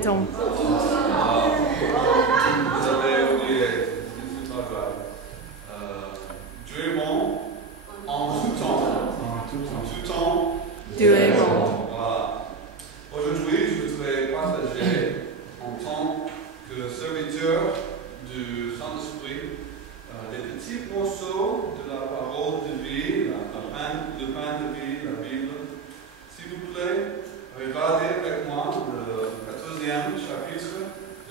temps. Vous avez oublié, c'est pas grave. Dieu est bon en tout temps. En tout temps. Dieu est bon. Voilà. Aujourd'hui, je voudrais partager en tant que serviteur du Saint-Esprit des petits morceaux de la parole de vie, le pain de vie, la Bible. S'il vous plaît, regardez avec moi le 14e chapitre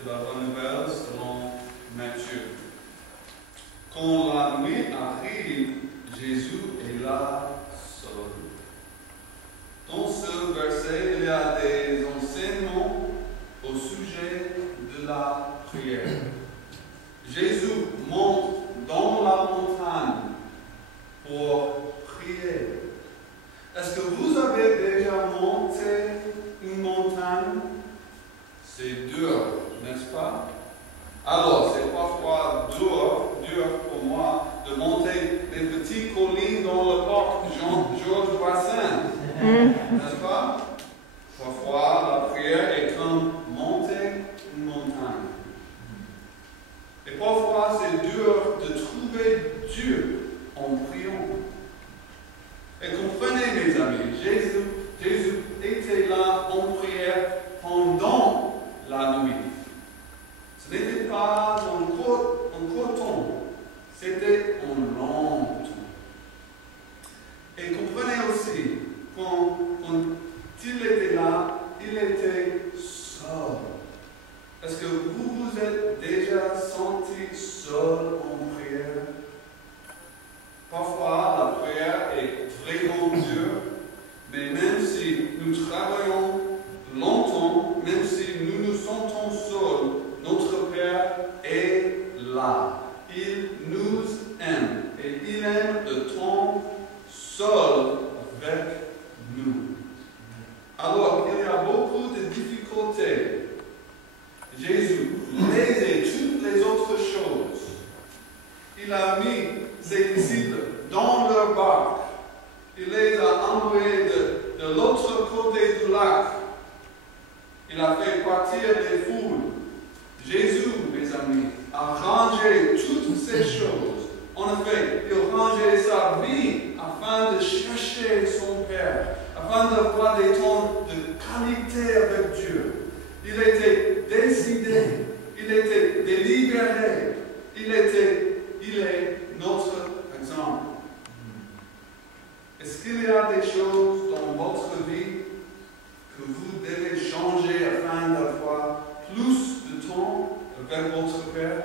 de la Bonne Nouvelle selon Matthieu. Quand la nuit arrive, Jésus est là seul. Dans ce verset, il y a des enseignements au sujet de la prière. Jésus monte dans la montagne pour prier. Est-ce que vous avez déjà monté une montagne? C'est dur, n'est-ce pas? Alors, c'est parfois dur pour moi de monter des petites collines dans le parc Jean-Georges Brassens. N'est-ce pas? Parfois, la prière est comme monter une montagne. Et parfois, c'est dur de trouver Dieu en priant. Et comprenez, mes amis, Jésus était là en prière pendant la nuit. Ce n'était pas en court temps, c'était en long temps. Et comprenez aussi, quand il était là, il était seul. Est-ce que vous vous êtes déjà senti seul en prière? Parfois, la prière est vraiment dure, mais même si nous travaillons longtemps, même si nous nous sentons seuls, notre Père est là. Il nous aime et il aime le temps seul avec nous. Alors, il y a beaucoup de difficultés. Jésus laissait toutes les autres choses. Il a mis ses disciples dans leur barque. Il les a envoyés de l'autre côté du lac. Il a fait partir les foules. Jésus, mes amis, a rangé toutes ces choses. En effet, il rangeait sa vie afin de chercher son Père, afin d'avoir des temps de qualité avec Dieu. Il était décidé, il était délibéré, il est notre exemple. Est-ce qu'il y a des choses dans votre vie que vous devez changer afin d'avoir plus de temps avec votre Père?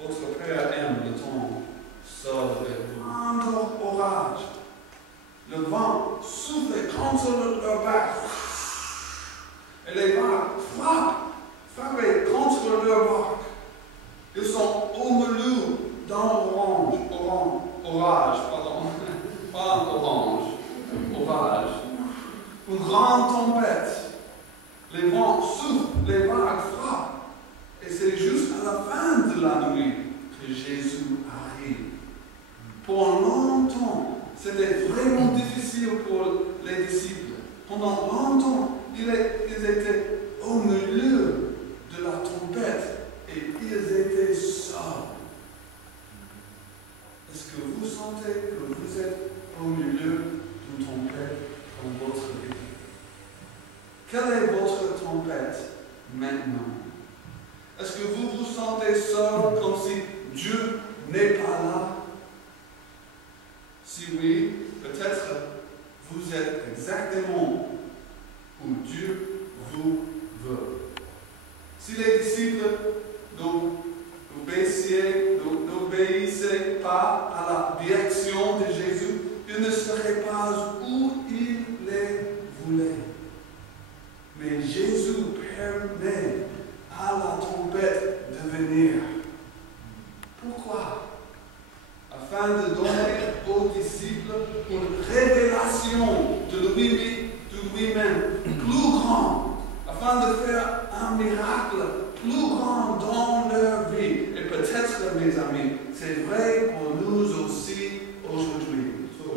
Votre Père aime le temps seul avec vous. Un orage. Le vent souffle contre leur barque. Et les vagues frappent contre leur barque. Ils sont au milieu d'un orage. Une grande tempête. Les vents soufflent, les vagues frappent. Et c'est juste à la fin de la nuit que Jésus arrive. Pour longtemps, c'était vraiment difficile pour les disciples. Pendant longtemps, ils étaient au milieu de la tempête et ils étaient seuls. Est-ce que vous sentez que vous êtes au milieu d'une tempête dans votre vie? Quelle est votre tempête maintenant? Est-ce que vous vous sentez seul comme si Dieu n'est pas là? Si oui, peut-être vous êtes exactement où Dieu vous veut. Si les disciples n'obéissaient pas à la direction de Jésus, ils ne seraient pas où il les voulait. Mais Jésus permet à la tempête de venir. Pourquoi? Afin de donner aux disciples une révélation de lui-même plus grande, afin de faire un miracle plus grand dans leur vie. Et peut-être, mes amis, c'est vrai pour nous aussi aujourd'hui.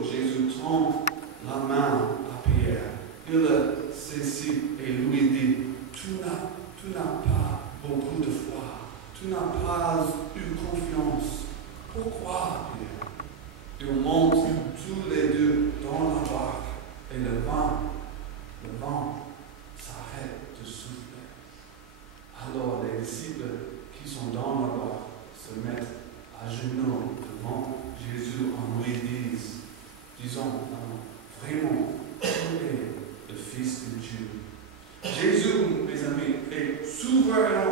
Jésus tend la main à Pierre. Il le saisit et lui dit, tu n'as Ils montent tous les deux dans la barque et le vent s'arrête de souffler. Alors les disciples qui sont dans la barque se mettent à genoux devant Jésus en lui disant vraiment, tu es le Fils de Dieu. Jésus, mes amis, est souverain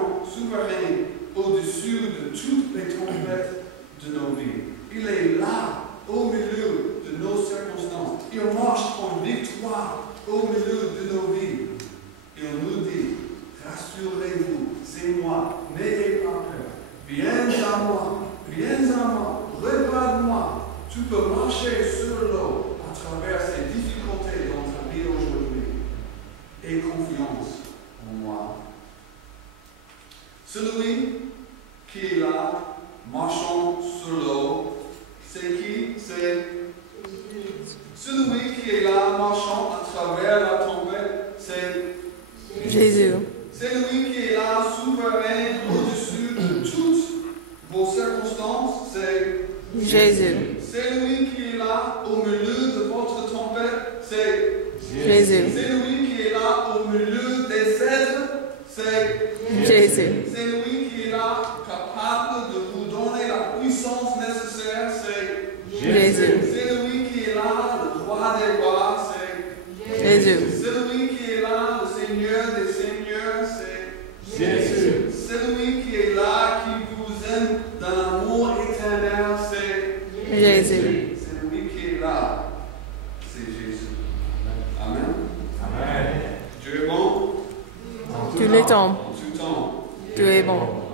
au-dessus de toutes les tempêtes de nos vies. Il est là, au milieu de nos circonstances. Il marche en victoire au milieu de nos vies. Il nous dit, rassurez-vous, c'est moi, n'ayez pas peur. Viens à moi, regarde-moi. Tu peux marcher sur l'eau à travers ces difficultés dans ta vie aujourd'hui. Aie confiance en moi. Celui qui est là, marchant sur l'eau, c'est qui? C'est celui qui est là, marchant à travers la tempête, c'est Jésus. C'est lui qui est là, souverain, au-dessus de toutes vos circonstances, c'est Jésus. C'est lui qui est là, au milieu de votre tempête, c'est Jésus. C'est lui qui est là, au milieu des cèdres, c'est Jésus. C'est lui qui est là, capable de vous donner la puissance nécessaire, c'est Jésus. C'est lui qui est là, le roi des rois, c'est Jésus. C'est lui qui est là, le Seigneur des seigneurs, c'est Jésus. C'est lui qui est là, qui vous aime d'un amour éternel, c'est Jésus. C'est lui qui est là, c'est Jésus. Amen. Amen. Dieu est bon Tous les temps. en tout temps. Tu es bon.